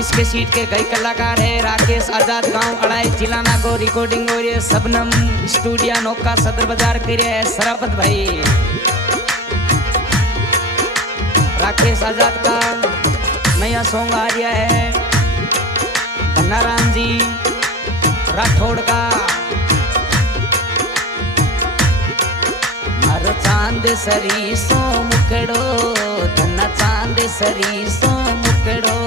इसके सीट के कई कलाकार है राकेश आजाद गांव अड़ाई जिला नागौर रिकॉर्डिंग हो रही है सबनम स्टूडियो नौका सदर बाजार कर है सराफत भाई राकेश आजाद का नया सॉन्ग आ रहा है धन्नाराम जी राठौड़ का मारो चांद सरी सो मुकड़ो धन्ना चांद सरी सो मुकड़ो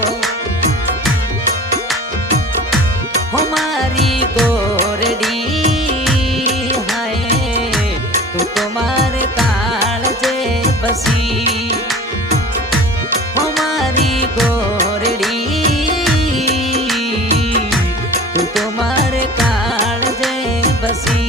हमारी गोरड़ी हाय तू तुम्हारे कालजे बसी हमारी गोरड़ी तू तुम्हारे कालजे बसी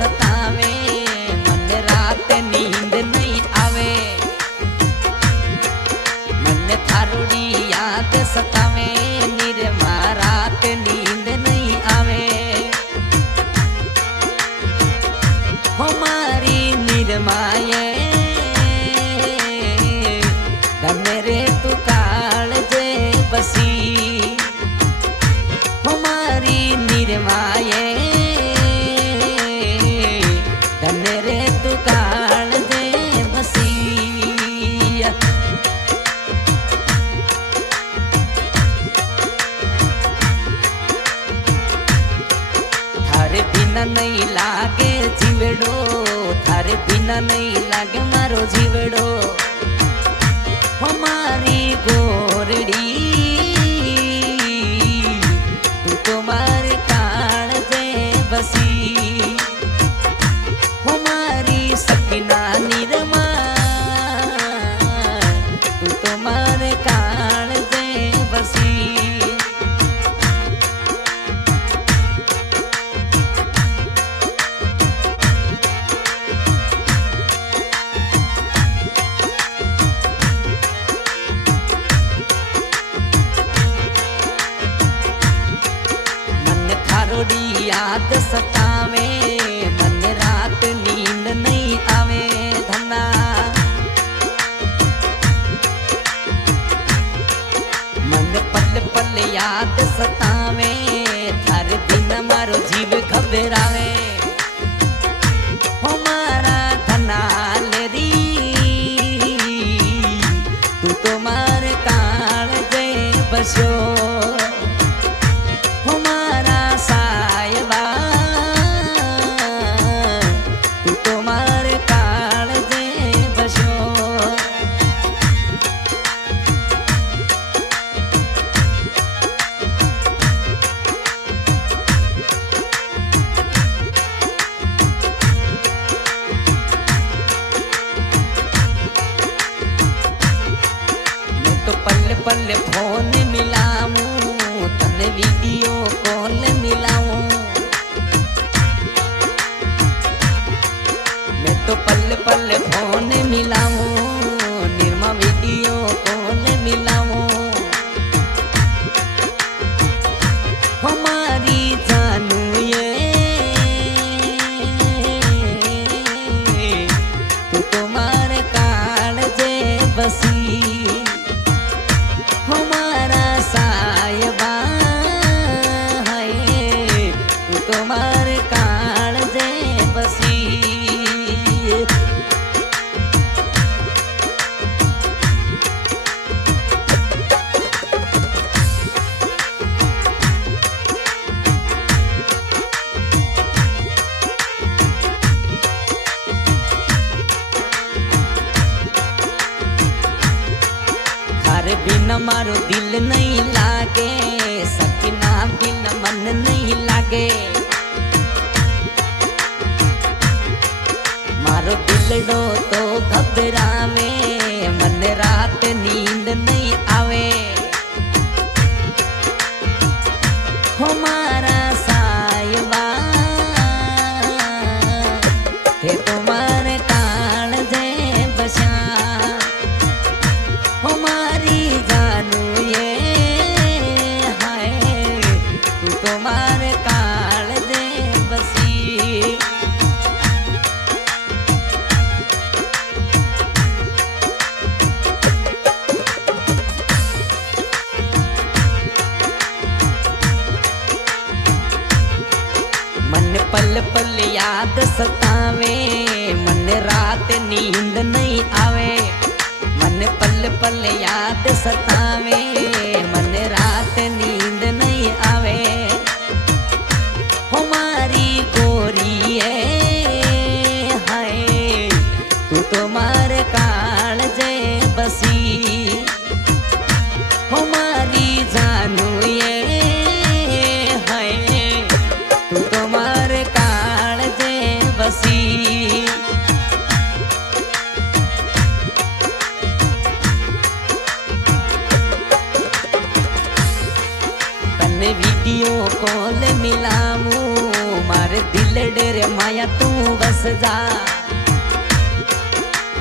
सतावे मन रात नींद नहीं आवे मन थारोड़ी याद सतावे निर्मा रात नींद नहीं आवे हमारी निर्माए मेरे तू कालजे बसी हमारी निर्माए रे तू कालजे बसी थारे बिना नहीं लागे जीवड़ो थारे बिना नहीं लागे मारो जीवड़ो हमारी गोरड़ी तू तुम्हारे कालजे बसी हमारी सकीना निरमा तू तुम्हारे कालजे बसी मन थारोड़ी याद सतावे मन रात नींद नहीं आवे धन्ना मन पल पल याद सतावे थारे दिन मारो जीव घबरावे हमारा धना लेरी तू तुम्हारे कालजे बसो हमारा सायबा तू तुम्हारे कालजे बसो मैं तो पल पल फोन मिलाऊं तने वीडियो कॉल मिलाऊं मैं तो पल पल फोन मिलाऊं निर्मा वीडियो कॉल मिलाऊं हमारी जानू ये तू तुम्हारे कालजे बसी हमारा सायबा है तू तुम्हारे कालजे बसी थारे बिना मारो दिल नहीं लागे सकीना बिना मन नहीं लागे मारो दिलड़ो तो घबरावे मन रात नींद नहीं आवे हमारा सायबा थे तुम्हारे कालजे बसा मन पल पल याद सतावे, मन रात नींद नहीं आवे। मन पल पल याद सतावे, मन रात नींद नहीं आवे। हमारी गोरी है हाय, तू तो मार काळजे बसी। हमारी जानू ये हाय, तू तो मार काळजे बसी। वीडियो कॉल मिलामू, मारे दिल डेरे माया तू बस जा।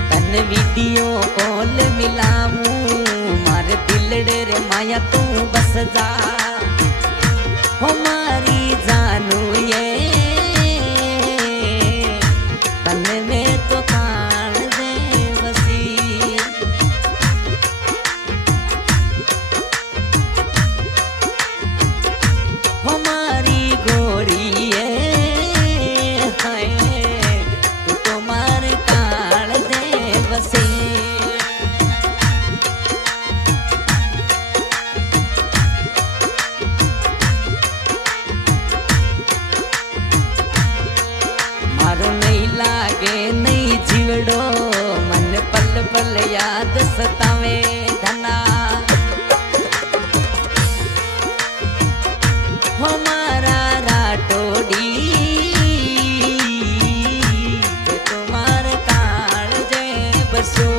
तन वीडियो कॉल मिलामू, मारे दिल डेरे माया तू बस जा। हमारी जानू ये तन में तो कान दे बसी। हमारी गोरी है हाय, तू तो मार काल दे बसे। मारो नहीं लागे नहीं जीवड़ो, मन पल पल याद सतावे धना। हमारा राठोड़ी तुम्हार काळजे बसो।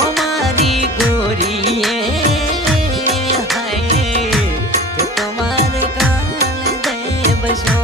हमारी गोरी है हाय, तुम्हार काळजे बसो।